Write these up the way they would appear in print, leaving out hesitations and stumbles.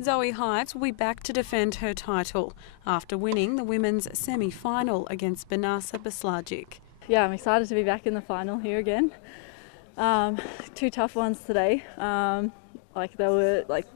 Zoe Hives will be back to defend her title after winning the women's semi-final against Benasa Beslagic. Yeah, I'm excited to be back in the final here again. Two tough ones today.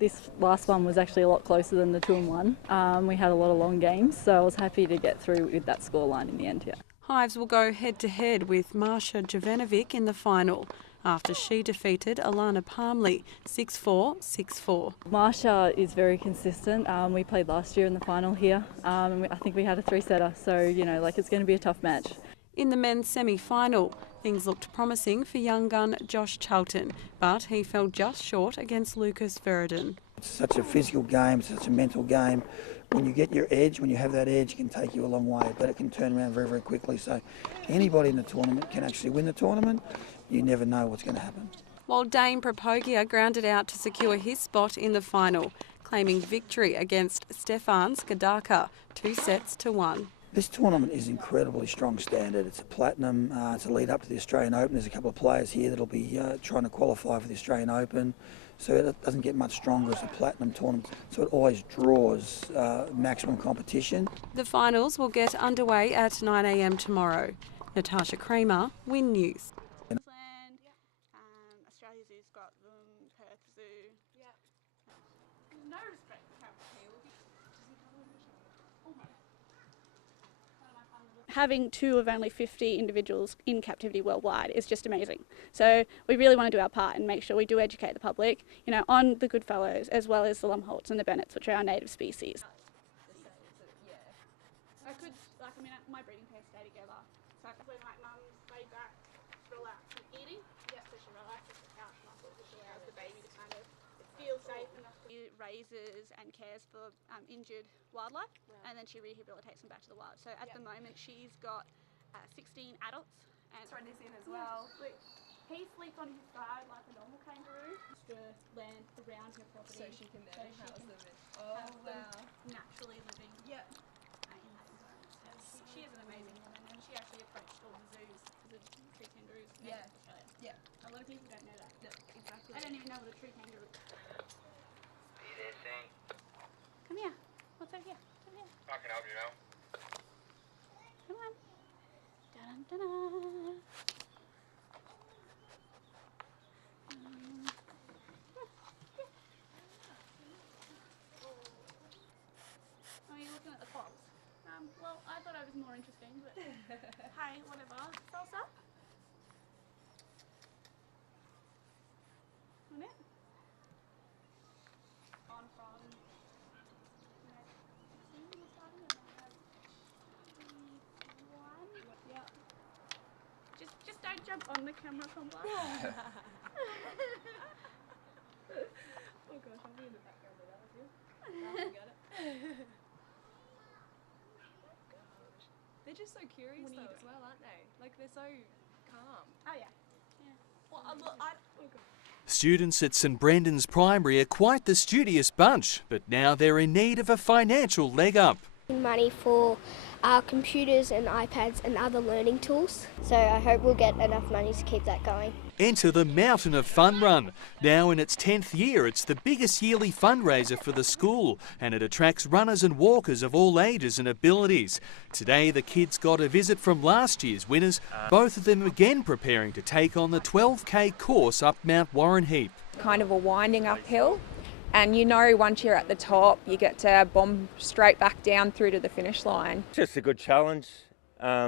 This last one was actually a lot closer than the 2-1. We had a lot of long games, so I was happy to get through with that scoreline in the end. Yeah. Hives will go head-to-head with Marsha Jovanovic in the final after she defeated Alana Palmley 6-4, 6-4. Marsha is very consistent. We played last year in the final here. I think we had a 3-setter, so it's going to be a tough match. In the men's semi-final, things looked promising for young gun Josh Charlton, but he fell just short against Lucas Veridon. It's such a physical game, such a mental game. When you get your edge, when you have that edge, it can take you a long way, but it can turn around very, very quickly. So anybody in the tournament can actually win the tournament. You never know what's going to happen. While Dane Propogia grounded out to secure his spot in the final, claiming victory against Stefan Skadaka, 2-1. This tournament is incredibly strong standard. It's a platinum. It's a lead up to the Australian Open. There's a couple of players here that'll be trying to qualify for the Australian Open. So it doesn't get much stronger as a platinum tournament. So it always draws maximum competition. The finals will get underway at 9 a.m. tomorrow. Natasha Kramer, Win News. Australia Zoo's got them, Perth Zoo. Yeah. No respect for having 2 of only 50 individuals in captivity worldwide is just amazing. So we really want to do our part and make sure we do educate the public, on the Goodfellows as well as the Lumholtz and the Bennets, which are our native species. My breeding pairs stay together. So when mum's laid back, relax and eating, so she relaxes the couch muscles, so she allows the baby to kind of feel safe enough. She raises and cares for injured wildlife, and then she rehabilitates them back to the wild. So at the moment she's got 16 adults. And throw this in as well. He sleeps on his side like a normal kangaroo. To land around her property. So she can house them. Naturally living. Yep. She is an amazing woman, and she actually approached all the zoos, the tree kangaroos. Yeah. Yeah. A lot of people don't know that. No, exactly. I don't even know what a tree kangaroo is. Are you there, Sam? Come here. What's over here? Come here. I can help you now. Come on. Dun-dun-dun-dun. Oh, you're looking at the fox. Well, I thought I was more interesting, but hey, whatever. Salsa? Want it? On from yeah. Just don't jump on the camera, Compla. Oh gosh, I'll be in the background of that with you. You got it. They're just so curious though as well, aren't they? Like they're so calm. Oh yeah. Well, Students at St Brendan's Primary are quite the studious bunch, but now they're in need of a financial leg up. Money for our computers and iPads and other learning tools. So I hope we'll get enough money to keep that going. Enter the Mountain of Fun Run. Now in its 10th year, it's the biggest yearly fundraiser for the school, and it attracts runners and walkers of all ages and abilities. Today the kids got a visit from last year's winners, both of them again preparing to take on the 12k course up Mount Warrenheip. Kind of a winding uphill, and once you're at the top you get to bomb straight back down through to the finish line. Just a good challenge. I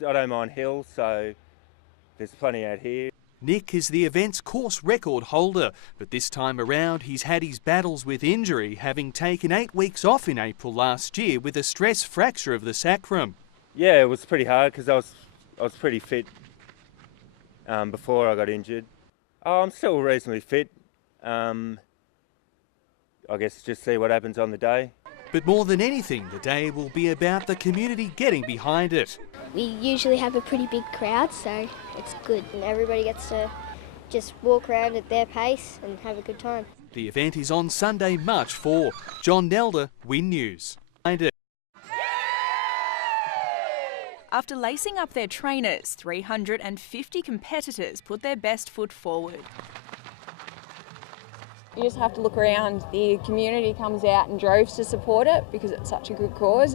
don't mind hills, so there's plenty out here. Nick is the event's course record holder, but this time around he's had his battles with injury, having taken 8 weeks off in April last year with a stress fracture of the sacrum. Yeah, it was pretty hard because I was pretty fit before I got injured. I'm still reasonably fit. I guess just see what happens on the day. But more than anything, the day will be about the community getting behind it. We usually have a pretty big crowd, so it's good. And everybody gets to just walk around at their pace and have a good time. The event is on Sunday, March 4. John Nelder, Win News. After lacing up their trainers, 350 competitors put their best foot forward. You just have to look around. The community comes out in droves to support it because it's such a good cause.